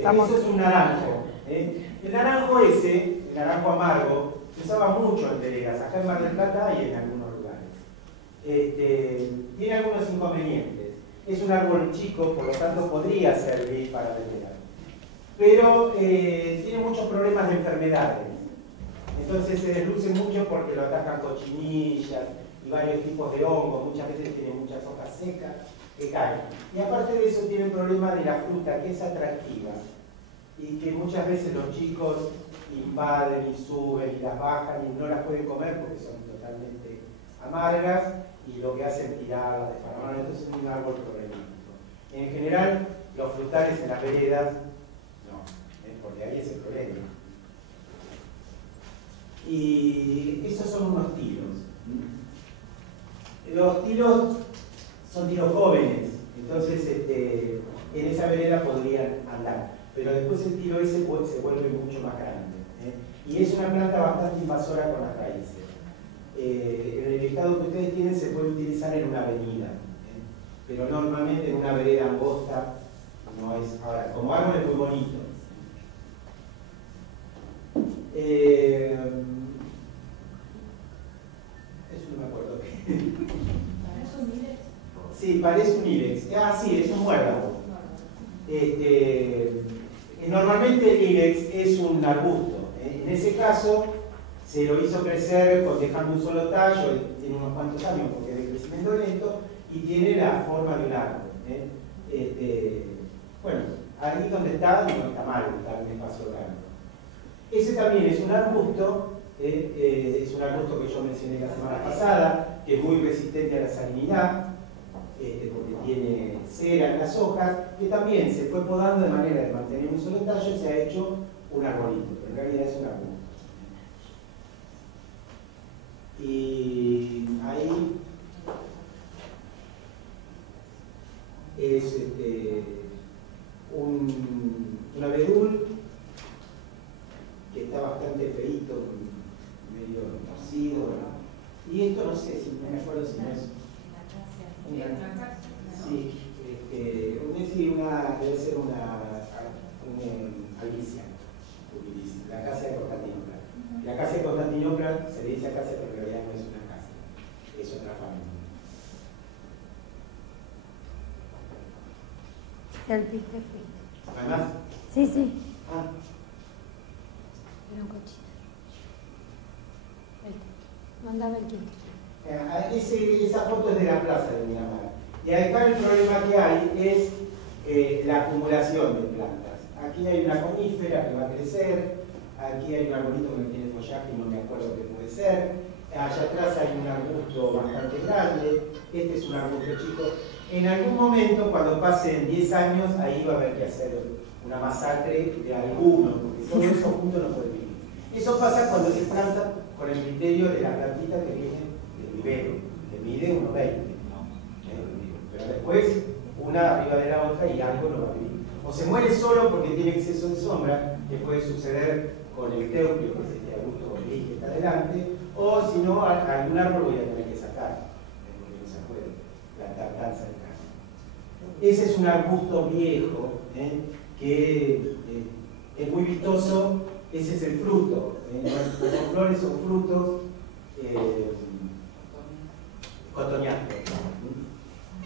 Eso es un naranjo. El naranjo ese, el naranjo amargo, se usaba mucho en veredas. Acá en Mar del Plata y en algunos lugares. Tiene algunos inconvenientes. Es un árbol chico, por lo tanto podría servir para veredas. Pero tiene muchos problemas de enfermedades. Entonces se desluce mucho porque lo atacan cochinillas y varios tipos de hongos. Muchas veces tiene muchas hojas secas que caen. Y aparte de eso tiene el problema de la fruta, que es atractiva y que muchas veces los chicos invaden y suben y las bajan y no las pueden comer porque son totalmente amargas y lo que hacen es tirarlas, desparramarlas. Entonces es un árbol problemático. En general, los frutales en las veredas, no, porque ahí es el problema. Y esos son unos tilos. Los tilos son tilos jóvenes, entonces en esa vereda podrían andar. Pero después el tilo ese se vuelve mucho más grande. Y es una planta bastante invasora con las raíces. En el estado que ustedes tienen se puede utilizar en una avenida. Pero normalmente en una vereda angosta no es. Ahora, como árbol es muy bonito. Eso no me acuerdo qué. ¿Parece un ilex? Sí, parece un ilex. Ah, sí, es un muérdago. Normalmente el ilex es un arbusto. En ese caso se lo hizo crecer dejando un solo tallo, tiene unos cuantos años porque es de crecimiento lento y tiene la forma de un árbol. Bueno, ahí donde está no está mal, está en un espacio grande. Ese también es un arbusto que yo mencioné la semana pasada, que es muy resistente a la salinidad, porque tiene cera en las hojas, que también se fue podando de manera de mantener un solo tallo y se ha hecho un arbolito, pero en realidad es un arbusto. Y ahí es un abedul que está bastante feíto, medio torcido. Y esto no sé, si no me acuerdo si no es. Sí, debe ser una albicia, la casa de Constantinopla. La casa de Constantinopla se le dice casa, pero en realidad no es una casa, es otra familia. ¿Sentiste frío? ¿Además? Sí, sí. Ah. Era un cochito. Mandaba el quinto. Esa foto es de la plaza de Miramar. Y acá el problema que hay es la acumulación de plantas. Aquí hay una conífera que va a crecer, aquí hay un arbolito que tiene follaje y no me acuerdo qué puede ser. Allá atrás hay un arbusto bastante grande, este es un arbusto chico. En algún momento, cuando pasen 10 años, ahí va a haber que hacer una masacre de algunos, porque todo eso junto no puede vivir. Eso pasa cuando se planta con el criterio de la plantita que viene del vivero, que mide 1,20, pero después una arriba de la otra y algo no va a vivir. O se muere solo porque tiene exceso de sombra, que puede suceder con el teopio, que es este arbusto gris que está adelante, o si no, algún árbol voy a tener que sacar, porque no se puede plantar tan cercano. Ese es un arbusto viejo, que es muy vistoso. Ese es el fruto. No son flores, son frutos cotoñastes.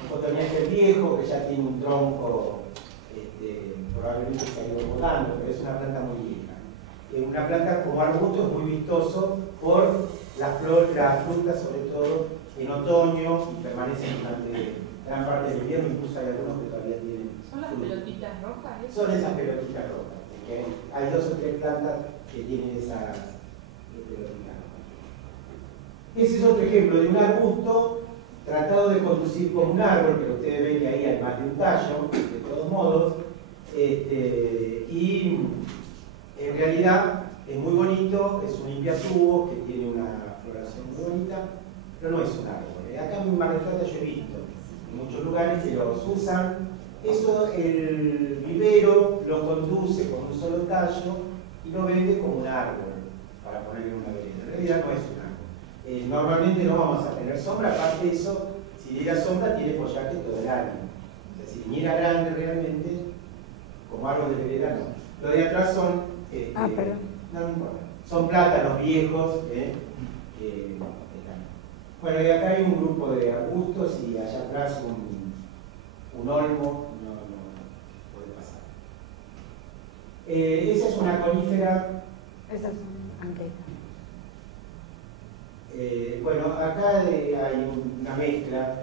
Un cotoñaste viejo que ya tiene un tronco, probablemente se ha ido volando, pero es una planta muy vieja. Una planta como arbusto es muy vistoso por la fruta, sobre todo en otoño, y permanecen durante gran parte del invierno, incluso hay algunos que todavía tienen. ¿Son las pelotitas rojas? Son esas pelotitas rojas. Hay 2 o 3 plantas que tienen esas pelotitas rojas. Ese es otro ejemplo de un arbusto tratado de conducir como un árbol, pero ustedes ven que ahí hay más de un tallo, de todos modos, y en realidad es muy bonito, es un limpiatubos que tiene una floración muy bonita, pero no es un árbol. Acá en Mar del Plata yo he visto en muchos lugares que los usan. Eso el vivero lo conduce con un solo tallo y lo vende como un árbol para ponerle en una vereda. En realidad no es un árbol. Normalmente no vamos a tener sombra, aparte de eso, si diera sombra tiene follaje todo el año. O sea, si viniera grande realmente, como árbol de vereda no. Lo de atrás son, perdón. no importa, son plátanos viejos. Bueno, y acá hay un grupo de arbustos y allá atrás un olmo, no puede pasar. Esa es una conífera. Esa es una anqueta. Bueno, acá hay una mezcla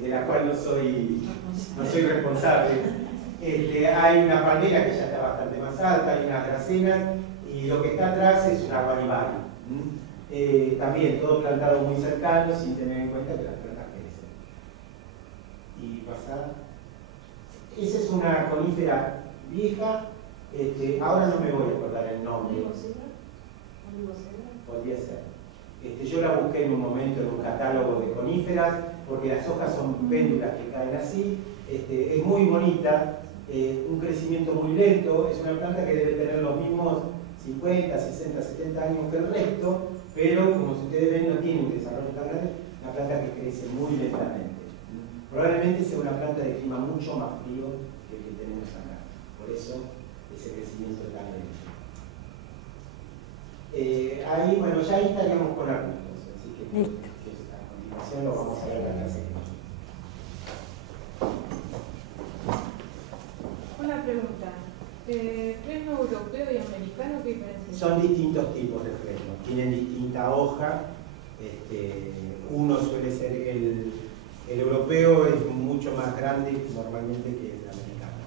de la cual no soy responsable. Hay una palmera que ya está bastante más alta, hay unas dracenas y lo que está atrás es una guanibari. También todo plantado muy cercano sin tener en cuenta que las plantas crecen. Y pasar. Esa es una conífera vieja. Ahora no me voy a acordar el nombre. Podría ser. Yo la busqué en un momento en un catálogo de coníferas porque las hojas son péndulas que caen así. Es muy bonita, un crecimiento muy lento. Es una planta que debe tener los mismos 50, 60, 70 años que el resto, pero como ustedes ven no tiene un desarrollo tan grande, una planta que crece muy lentamente. Probablemente sea una planta de clima mucho más frío que el que tenemos acá, por eso ese crecimiento tan lento. Ahí, bueno, ya ahí estaríamos con arbustos, así que a continuación lo vamos a ver en la clase. Una pregunta. ¿Fresno europeo y americano qué diferencia? Son distintos tipos de fresno, tienen distinta hoja. Uno suele ser el europeo, es mucho más grande normalmente que el americano,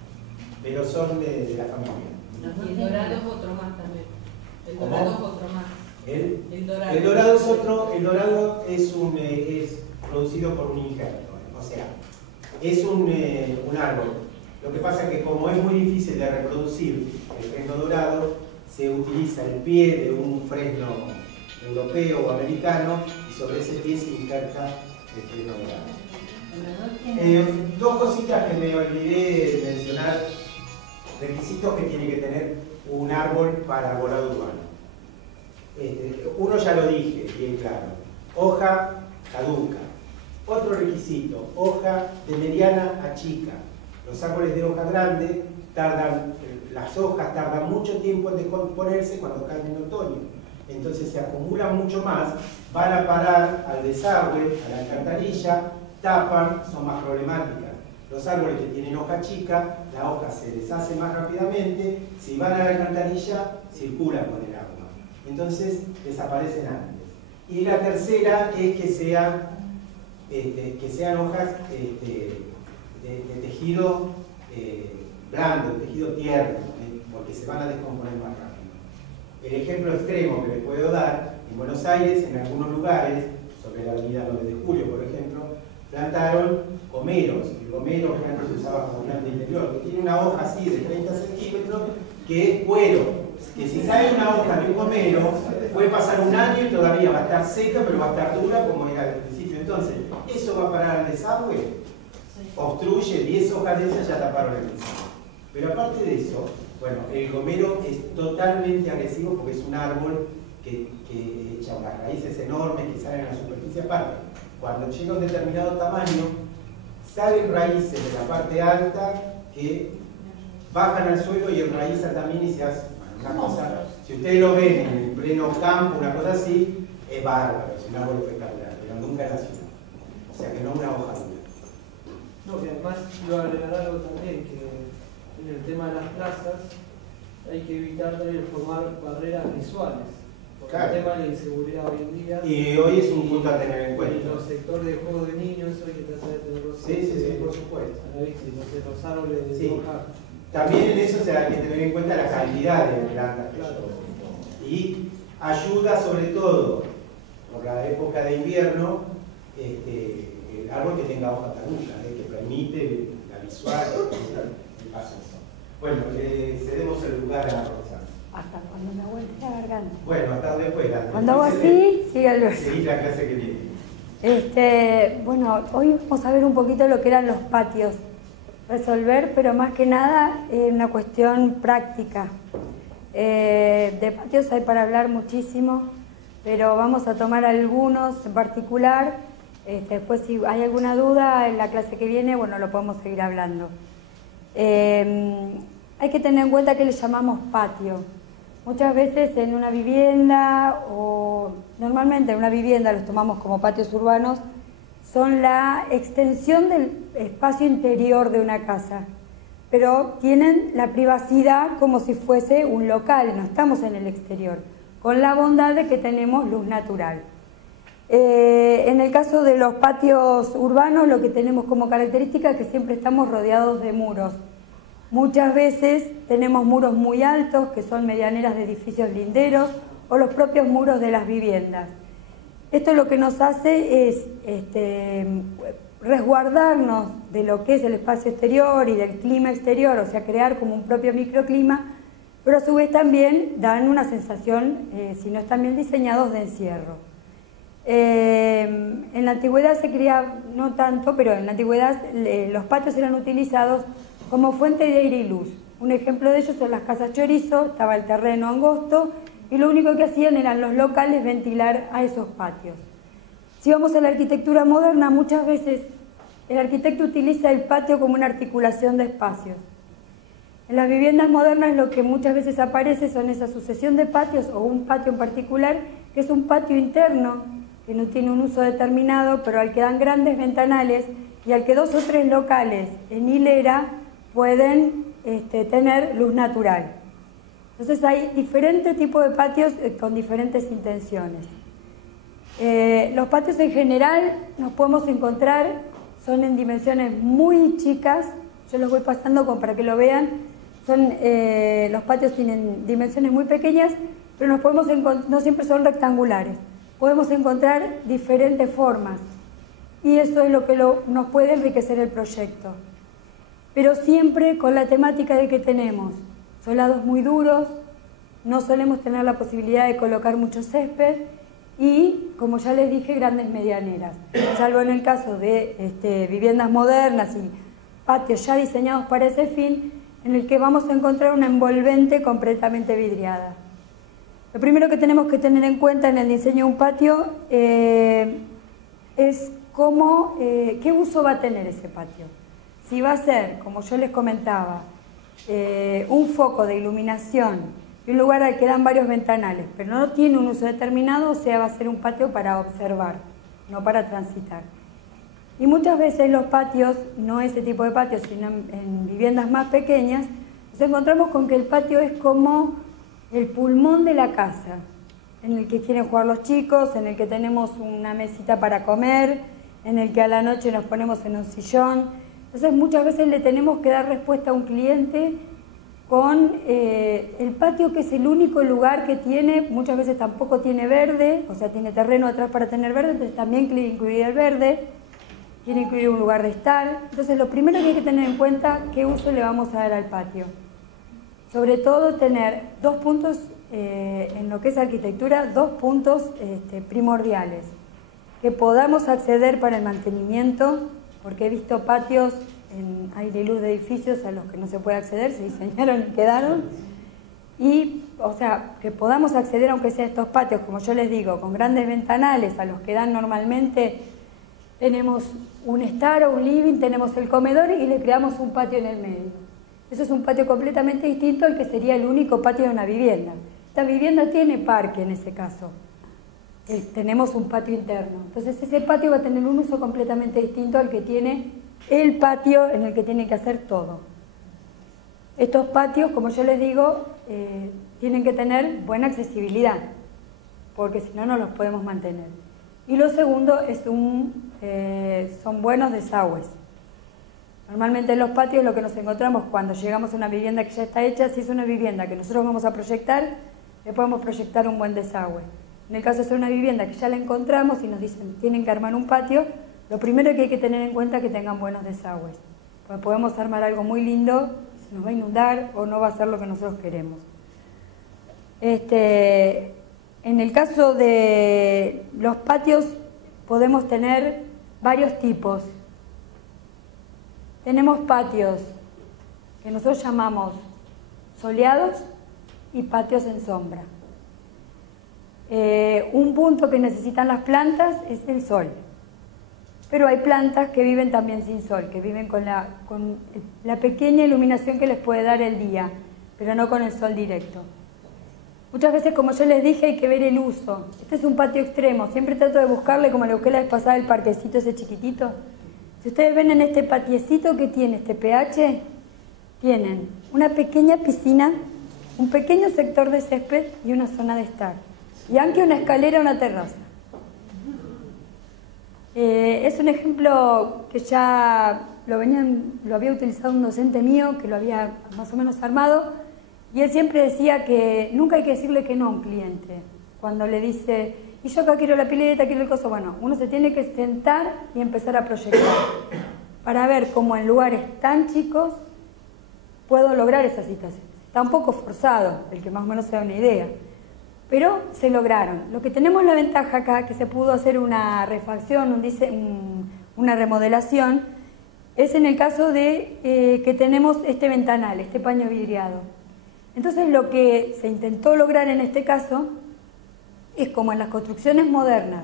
pero son de la familia. Y el dorado es otro más también. El ¿Cómo? dorado es otro más. El dorado. El dorado es otro, el dorado es producido por un injerto, o sea, es un árbol. Lo que pasa es que como es muy difícil de reproducir el fresno dorado, se utiliza el pie de un fresno europeo o americano y sobre ese pie se injerta el fresno dorado. Dos cositas que me olvidé de mencionar, requisitos que tiene que tener un árbol para arbolado urbano. Uno ya lo dije, bien claro, hoja caduca. Otro requisito, hoja de mediana a chica. Los árboles de hoja grande las hojas tardan mucho tiempo en descomponerse cuando caen en otoño. Entonces se acumulan mucho más, van a parar al desagüe, a la alcantarilla, tapan, son más problemáticas. Los árboles que tienen hoja chica, la hoja se deshace más rápidamente, si van a la alcantarilla, circulan con el agua. Entonces desaparecen antes. Y la tercera es que sean hojas de tejido blando, de tejido tierno, porque se van a descomponer más rápido. El ejemplo extremo que les puedo dar, en Buenos Aires, en algunos lugares, sobre la avenida 9 de Julio, por ejemplo, plantaron gomeros. El gomero que antes se usaba como planta interior, que tiene una hoja así de 30 centímetros, que es cuero, que si cae una hoja de un gomero, puede pasar un año y todavía va a estar seca, pero va a estar dura como era al principio. Entonces, eso va a parar al desagüe, obstruye, 10 hojas de esas ya taparon el desagüe. Pero aparte de eso, bueno, el gomero es totalmente agresivo porque es un árbol que echa unas raíces enormes que salen a la superficie aparte. Cuando llega a un determinado tamaño, salen raíces de la parte alta que bajan al suelo y enraizan también y se hace una cosa. Si ustedes lo ven en el pleno campo, una cosa así, es bárbaro, es un árbol espectacular, pero nunca en la ciudad. O sea que no una hoja dura. No, que además iba a agregar algo también, que en el tema de las plazas hay que evitar formar barreras visuales. Por Claro. el tema de la inseguridad hoy en día. Y hoy es un punto a tener en cuenta. En los sectores de juegos de niños, eso hay que tratar de tenerlos Sí, por supuesto. a la vista. Entonces, los árboles de Sí. hoja. También en eso se hay que tener en cuenta la cantidad de plantas que yo. Y ayuda sobre todo, por la época de invierno, el árbol que tenga hoja caduca, que permite la visual, el paso del sol. Bueno, cedemos el lugar a Roxana. Hasta cuando me aguante la garganta. Bueno, hasta después. Cuando hago así, sigue el Seguí la clase que viene. Bueno, hoy vamos a ver un poquito lo que eran los patios. Resolver, pero más que nada, una cuestión práctica. De patios hay para hablar muchísimo, pero vamos a tomar algunos en particular. Después, si hay alguna duda en la clase que viene, bueno, lo podemos seguir hablando. Hay que tener en cuenta que le llamamos patio. Muchas veces en una vivienda, o normalmente en una vivienda los tomamos como patios urbanos, son la extensión del espacio interior de una casa, pero tienen la privacidad como si fuese un local, no estamos en el exterior, con la bondad de que tenemos luz natural. En el caso de los patios urbanos, lo que tenemos como característica es que siempre estamos rodeados de muros. Muchas veces tenemos muros muy altos, que son medianeras de edificios linderos, o los propios muros de las viviendas. Esto lo que nos hace es resguardarnos de lo que es el espacio exterior y del clima exterior, o sea, crear como un propio microclima, pero a su vez también dan una sensación, si no están bien diseñados, de encierro. En la antigüedad se creía, no tanto, pero en la antigüedad los patios eran utilizados como fuente de aire y luz. Un ejemplo de ello son las casas chorizo, estaba el terreno angosto y lo único que hacían eran los locales ventilar a esos patios. Si vamos a la arquitectura moderna, muchas veces el arquitecto utiliza el patio como una articulación de espacios. En las viviendas modernas lo que muchas veces aparece son esa sucesión de patios o un patio en particular, que es un patio interno, que no tiene un uso determinado, pero al que dan grandes ventanales y al que 2 o 3 locales en hilera pueden tener luz natural. Entonces hay diferentes tipos de patios con diferentes intenciones. Los patios en general nos podemos encontrar, son en dimensiones muy chicas, yo los voy pasando como para que lo vean, los patios tienen dimensiones muy pequeñas, pero no siempre son rectangulares, podemos encontrar diferentes formas y eso es lo que nos puede enriquecer el proyecto. Pero siempre con la temática de que tenemos solados muy duros, no solemos tener la posibilidad de colocar mucho césped y, como ya les dije, grandes medianeras, salvo en el caso de viviendas modernas y patios ya diseñados para ese fin, en el que vamos a encontrar una envolvente completamente vidriada. Lo primero que tenemos que tener en cuenta en el diseño de un patio es qué uso va a tener ese patio. Si va a ser, como yo les comentaba, un foco de iluminación y un lugar al que dan varios ventanales, pero no tiene un uso determinado, o sea, va a ser un patio para observar, no para transitar. Y muchas veces los patios, no ese tipo de patios, sino en viviendas más pequeñas, nos encontramos con que el patio es como el pulmón de la casa, en el que quieren jugar los chicos, en el que tenemos una mesita para comer, en el que a la noche nos ponemos en un sillón. Entonces muchas veces le tenemos que dar respuesta a un cliente con el patio, que es el único lugar que tiene, muchas veces tampoco tiene verde, o sea, tiene terreno atrás para tener verde, entonces también quiere incluir el verde, quiere incluir un lugar de estar. Entonces lo primero que hay que tener en cuenta, qué uso le vamos a dar al patio. Sobre todo tener 2 puntos, en lo que es arquitectura, 2 puntos primordiales. Que podamos acceder para el mantenimiento, porque he visto patios en aire y luz de edificios a los que no se puede acceder, se diseñaron y quedaron. Y, o sea, que podamos acceder, aunque sea a estos patios, como yo les digo, con grandes ventanales a los que dan normalmente, tenemos un estar o un living, tenemos el comedor y le creamos un patio en el medio. Eso es un patio completamente distinto al que sería el único patio de una vivienda. Esta vivienda tiene parque en ese caso. Tenemos un patio interno. Entonces ese patio va a tener un uso completamente distinto al que tiene el patio en el que tiene que hacer todo. Estos patios, como yo les digo, tienen que tener buena accesibilidad, porque si no, no los podemos mantener. Y lo segundo son buenos desagües. Normalmente en los patios lo que nos encontramos cuando llegamos a una vivienda que ya está hecha, si es una vivienda que nosotros vamos a proyectar, le podemos proyectar un buen desagüe. En el caso de ser una vivienda que ya la encontramos y nos dicen tienen que armar un patio, lo primero que hay que tener en cuenta es que tengan buenos desagües. Porque podemos armar algo muy lindo, se nos va a inundar o no va a ser lo que nosotros queremos. En el caso de los patios podemos tener varios tipos. Tenemos patios que nosotros llamamos soleados y patios en sombra. Un punto que necesitan las plantas es el sol. pero hay plantas que viven también sin sol, que viven con la pequeña iluminación que les puede dar el día, pero no con el sol directo. Muchas veces, como yo les dije, hay que ver el uso. Este es un patio extremo, siempre trato de buscarle, como le busqué la vez pasada, el parquecito ese chiquitito. Si ustedes ven en este patiecito que tiene este PH, tienen una pequeña piscina, un pequeño sector de césped y una zona de estar. Y aunque una escalera, una terraza. Es un ejemplo que ya lo había utilizado un docente mío, que lo había más o menos armado, y él siempre decía que nunca hay que decirle que no a un cliente. Cuando le dice, y yo acá quiero la pileta, quiero el coso, bueno, uno se tiene que sentar y empezar a proyectar para ver cómo en lugares tan chicos puedo lograr esa situación. Está un poco forzado, el que más o menos se da una idea, pero se lograron. Lo que tenemos la ventaja acá, que se pudo hacer una refacción, una remodelación, es en el caso de que tenemos este ventanal, este paño vidriado. Entonces lo que se intentó lograr en este caso es como en las construcciones modernas,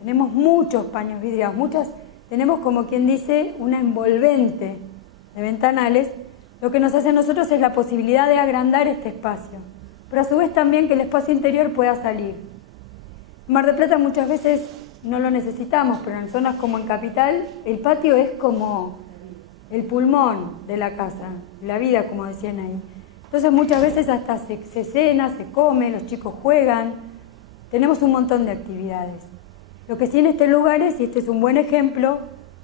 tenemos muchos paños vidriados, tenemos como quien dice una envolvente de ventanales, lo que nos hace a nosotros es la posibilidad de agrandar este espacio, pero a su vez también que el espacio interior pueda salir. En Mar del Plata muchas veces no lo necesitamos, pero en zonas como en Capital el patio es como el pulmón de la casa, la vida, como decían ahí. Entonces muchas veces hasta se cena, se come, los chicos juegan, tenemos un montón de actividades. Lo que sí en este lugar es, y este es un buen ejemplo,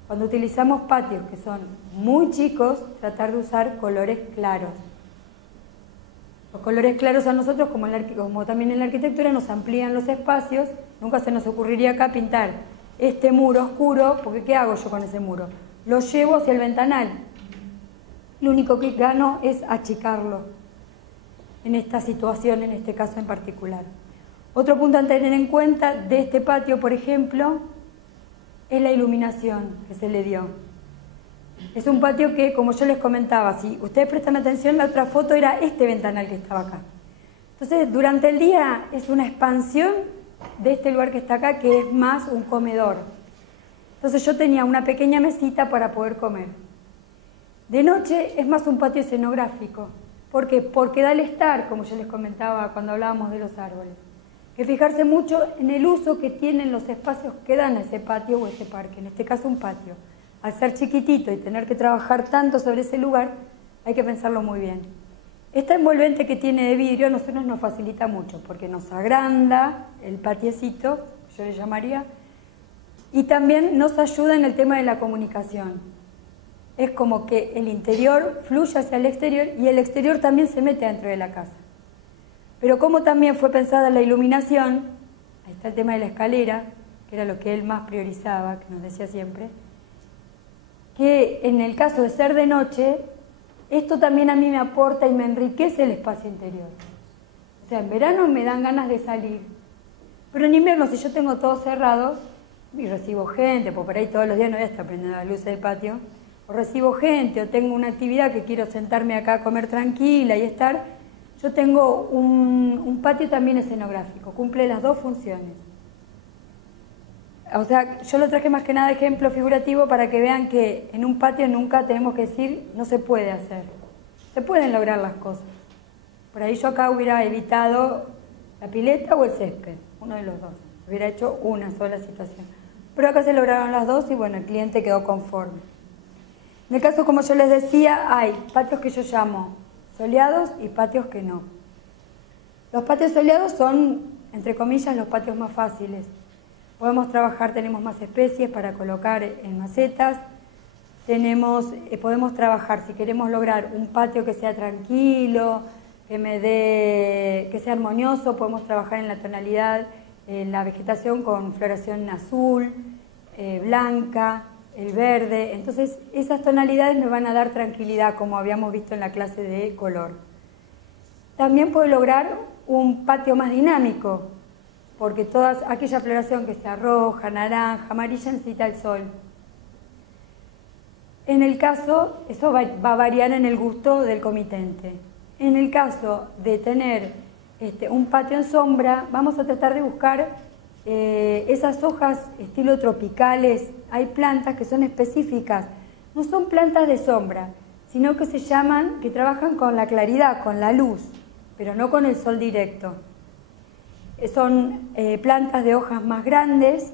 cuando utilizamos patios que son muy chicos, tratar de usar colores claros. Los colores claros a nosotros, como también en la arquitectura, nos amplían los espacios. Nunca se nos ocurriría acá pintar este muro oscuro, porque ¿qué hago yo con ese muro? Lo llevo hacia el ventanal. Lo único que gano es achicarlo en esta situación, en este caso en particular. Otro punto a tener en cuenta de este patio, por ejemplo, es la iluminación que se le dio. Es un patio que, como yo les comentaba, si ustedes prestan atención, la otra foto era este ventanal que estaba acá. Entonces, durante el día es una expansión de este lugar que está acá, que es más un comedor. Entonces yo tenía una pequeña mesita para poder comer. De noche es más un patio escenográfico. ¿Por qué? Porque da el estar, como yo les comentaba cuando hablábamos de los árboles. Que fijarse mucho en el uso que tienen los espacios que dan a ese patio o ese parque, en este caso un patio. Al ser chiquitito y tener que trabajar tanto sobre ese lugar, hay que pensarlo muy bien. Esta envolvente que tiene de vidrio a nosotros nos facilita mucho, porque nos agranda el patiecito, yo le llamaría, y también nos ayuda en el tema de la comunicación. Es como que el interior fluye hacia el exterior y el exterior también se mete dentro de la casa. Pero como también fue pensada la iluminación, ahí está el tema de la escalera, que era lo que él más priorizaba, que nos decía siempre, que en el caso de ser de noche, esto también a mí me aporta y me enriquece el espacio interior. O sea, en verano me dan ganas de salir, pero en invierno, si yo tengo todo cerrado y recibo gente, porque por ahí todos los días no voy a estar prendiendo las luces del patio, o recibo gente, o tengo una actividad que quiero sentarme acá a comer tranquila y estar, yo tengo un patio también escenográfico, cumple las dos funciones. O sea, yo lo traje más que nada de ejemplo figurativo para que vean que en un patio nunca tenemos que decir no se puede hacer. Se pueden lograr las cosas. Por ahí yo acá hubiera evitado la pileta o el césped, uno de los dos. Hubiera hecho una sola situación. Pero acá se lograron las dos y bueno, el cliente quedó conforme. En el caso, como yo les decía, hay patios que yo llamo soleados y patios que no. Los patios soleados son, entre comillas, los patios más fáciles. Podemos trabajar, tenemos más especies para colocar en macetas, podemos trabajar, si queremos lograr un patio que sea tranquilo, que sea armonioso, podemos trabajar en la tonalidad, en la vegetación con floración azul, blanca, el verde. Entonces esas tonalidades me van a dar tranquilidad, como habíamos visto en la clase de color. También puedo lograr un patio más dinámico, porque toda aquella floración que sea roja, naranja, amarilla necesita el sol. En el caso, eso va a variar en el gusto del comitente. En el caso de tener un patio en sombra, vamos a tratar de buscar esas hojas estilo tropicales hay plantas que son específicas, no son plantas de sombra, sino que que trabajan con la claridad, con la luz, pero no con el sol directo. Son plantas de hojas más grandes,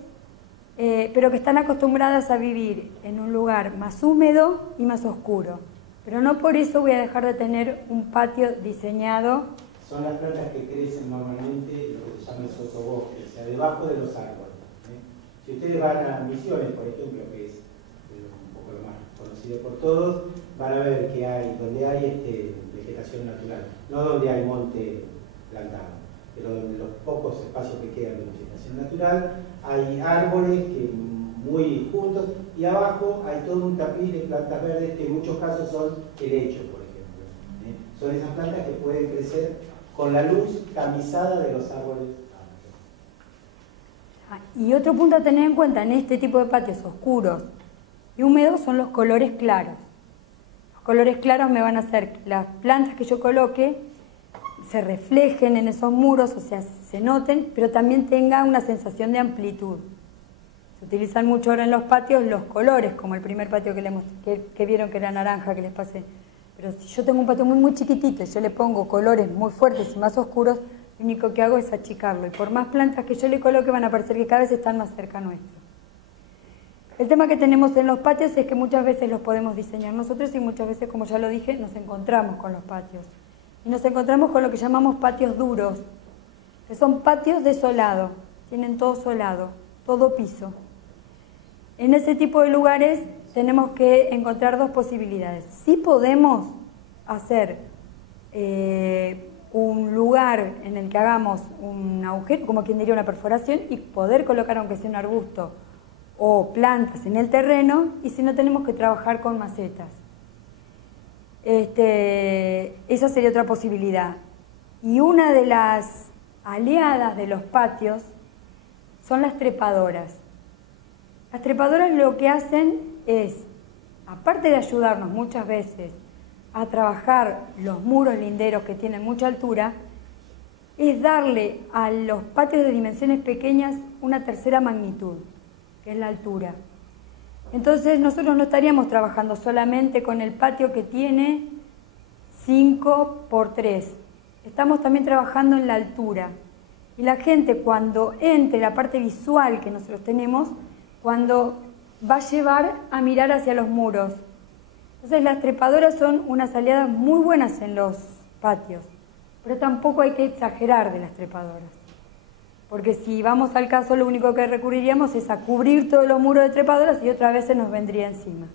pero que están acostumbradas a vivir en un lugar más húmedo y más oscuro. Pero no por eso voy a dejar de tener un patio diseñado. Son las plantas que crecen normalmente en lo que se llama el sotobosque, o sea, debajo de los árboles. Si ustedes van a Misiones, por ejemplo, que es un poco lo más conocido por todos, van a ver que hay, donde hay vegetación natural, no donde hay monte plantado, pero donde los pocos espacios que quedan de vegetación natural, hay árboles que muy juntos y abajo hay todo un tapiz de plantas verdes que en muchos casos son helechos, por ejemplo. Son esas plantas que pueden crecer con la luz tamizada de los árboles. Y otro punto a tener en cuenta en este tipo de patios oscuros y húmedos son los colores claros. Los colores claros me van a hacer que las plantas que yo coloque se reflejen en esos muros, o sea, se noten, pero también tenga una sensación de amplitud. Se utilizan mucho ahora en los patios los colores, como el primer patio que vieron que era naranja, que les pasé. Pero si yo tengo un patio muy, muy chiquitito y yo le pongo colores muy fuertes y más oscuros, lo único que hago es achicarlo. Y por más plantas que yo le coloque, van a parecer que cada vez están más cerca nuestro. El tema que tenemos en los patios es que muchas veces los podemos diseñar nosotros y muchas veces, como ya lo dije, nos encontramos con los patios. Y nos encontramos con lo que llamamos patios duros, que son patios de solado, tienen todo solado, todo piso. En ese tipo de lugares tenemos que encontrar dos posibilidades. Sí podemos hacer un lugar en el que hagamos un agujero, como quien diría una perforación, y poder colocar, aunque sea un arbusto o plantas en el terreno, y si no tenemos que trabajar con macetas. Esa sería otra posibilidad. Y una de las aliadas de los patios son las trepadoras. Las trepadoras lo que hacen es, aparte de ayudarnos muchas veces a trabajar los muros linderos que tienen mucha altura, es darle a los patios de dimensiones pequeñas una tercera magnitud, que es la altura. Entonces nosotros no estaríamos trabajando solamente con el patio que tiene 5 por 3. Estamos también trabajando en la altura. Y la gente, cuando entre la parte visual que nosotros tenemos, cuando va a llevar a mirar hacia los muros. Entonces las trepadoras son unas aliadas muy buenas en los patios, pero tampoco hay que exagerar de las trepadoras. Porque si vamos al caso, lo único que recurriríamos es a cubrir todos los muros de trepadoras y otra vez se nos vendría encima.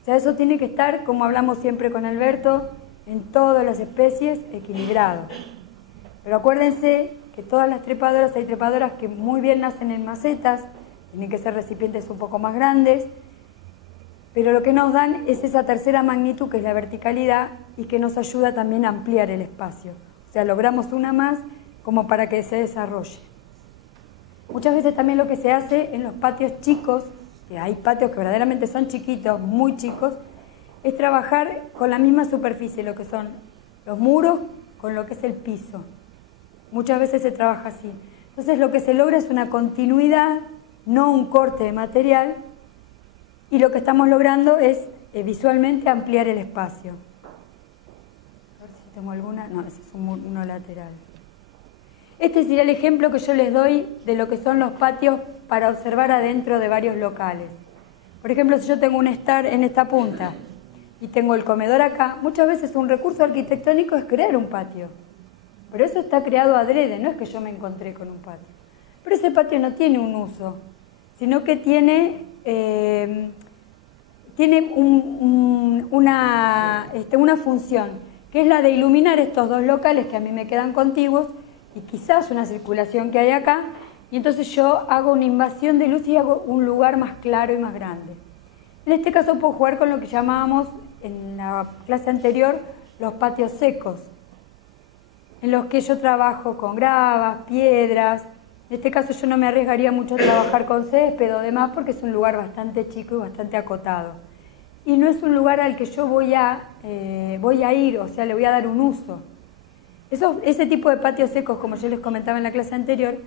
O sea, eso tiene que estar, como hablamos siempre con Alberto, en todas las especies, equilibrado. Pero acuérdense que todas las trepadoras, hay trepadoras que muy bien nacen en macetas, tienen que ser recipientes un poco más grandes, pero lo que nos dan es esa tercera magnitud, que es la verticalidad, y que nos ayuda también a ampliar el espacio. O sea, logramos una más como para que se desarrolle. Muchas veces también lo que se hace en los patios chicos, que hay patios que verdaderamente son chiquitos, muy chicos, es trabajar con la misma superficie, lo que son los muros con lo que es el piso. Muchas veces se trabaja así. Entonces lo que se logra es una continuidad, no un corte de material, y lo que estamos logrando es visualmente ampliar el espacio. A ver si tengo alguna. No, ese es uno lateral. Este sería el ejemplo que yo les doy de lo que son los patios para observar adentro de varios locales. Por ejemplo, si yo tengo un estar en esta punta y tengo el comedor acá, muchas veces un recurso arquitectónico es crear un patio. Pero eso está creado adrede, no es que yo me encontré con un patio. Pero ese patio no tiene un uso, sino que tiene una función, que es la de iluminar estos dos locales que a mí me quedan contiguos y quizás una circulación que hay acá, y entonces yo hago una invasión de luz y hago un lugar más claro y más grande. En este caso puedo jugar con lo que llamábamos en la clase anterior los patios secos, en los que yo trabajo con gravas, piedras. En este caso yo no me arriesgaría mucho a trabajar con césped o demás porque es un lugar bastante chico y bastante acotado. Y no es un lugar al que yo voy a ir, o sea, le voy a dar un uso. Ese tipo de patios secos, como yo les comentaba en la clase anterior,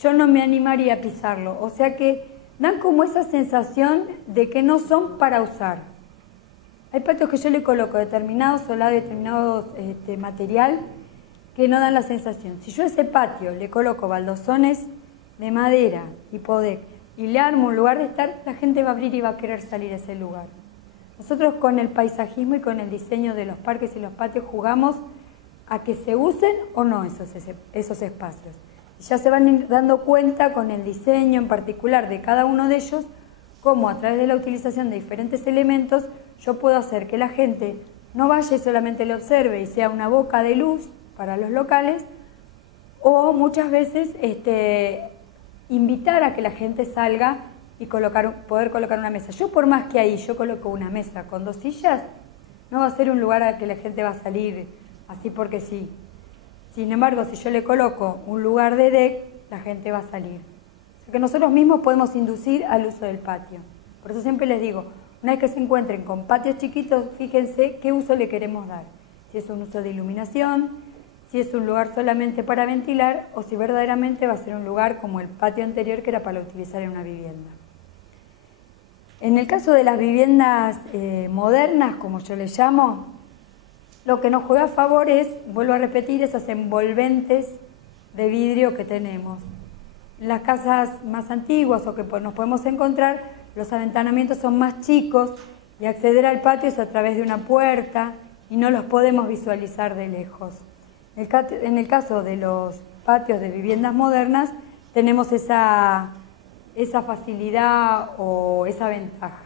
yo no me animaría a pisarlo. O sea que dan como esa sensación de que no son para usar. Hay patios que yo le coloco determinado solado y determinado material que no dan la sensación. Si yo a ese patio le coloco baldosones de madera y podec y le armo un lugar de estar, la gente va a abrir y va a querer salir a ese lugar. Nosotros con el paisajismo y con el diseño de los parques y los patios jugamos a que se usen o no esos espacios. Ya se van dando cuenta con el diseño en particular de cada uno de ellos, cómo a través de la utilización de diferentes elementos yo puedo hacer que la gente no vaya y solamente lo observe y sea una boca de luz para los locales, o muchas veces invitar a que la gente salga y poder colocar una mesa. Yo por más que ahí yo coloco una mesa con 2 sillas, no va a ser un lugar a que la gente va a salir así porque sí. Sin embargo, si yo le coloco un lugar de deck, la gente va a salir. O sea que nosotros mismos podemos inducir al uso del patio. Por eso siempre les digo, una vez que se encuentren con patios chiquitos, fíjense qué uso le queremos dar. Si es un uso de iluminación, si es un lugar solamente para ventilar o si verdaderamente va a ser un lugar como el patio anterior que era para utilizar en una vivienda. En el caso de las viviendas modernas, como yo les llamo, lo que nos juega a favor es, vuelvo a repetir, esas envolventes de vidrio que tenemos. En las casas más antiguas o que nos podemos encontrar, los aventanamientos son más chicos y acceder al patio es a través de una puerta y no los podemos visualizar de lejos. En el caso de los patios de viviendas modernas, tenemos esa facilidad o esa ventaja.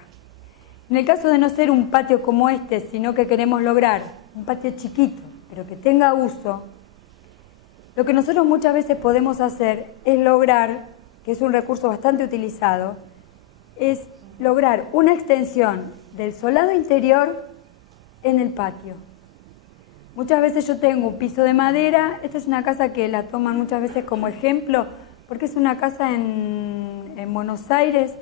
En el caso de no ser un patio como este, sino que queremos lograr un patio chiquito, pero que tenga uso, lo que nosotros muchas veces podemos hacer es lograr, que es un recurso bastante utilizado, es lograr una extensión del solado interior en el patio. Muchas veces yo tengo un piso de madera, esta es una casa que la toman muchas veces como ejemplo, porque es una casa en Buenos Aires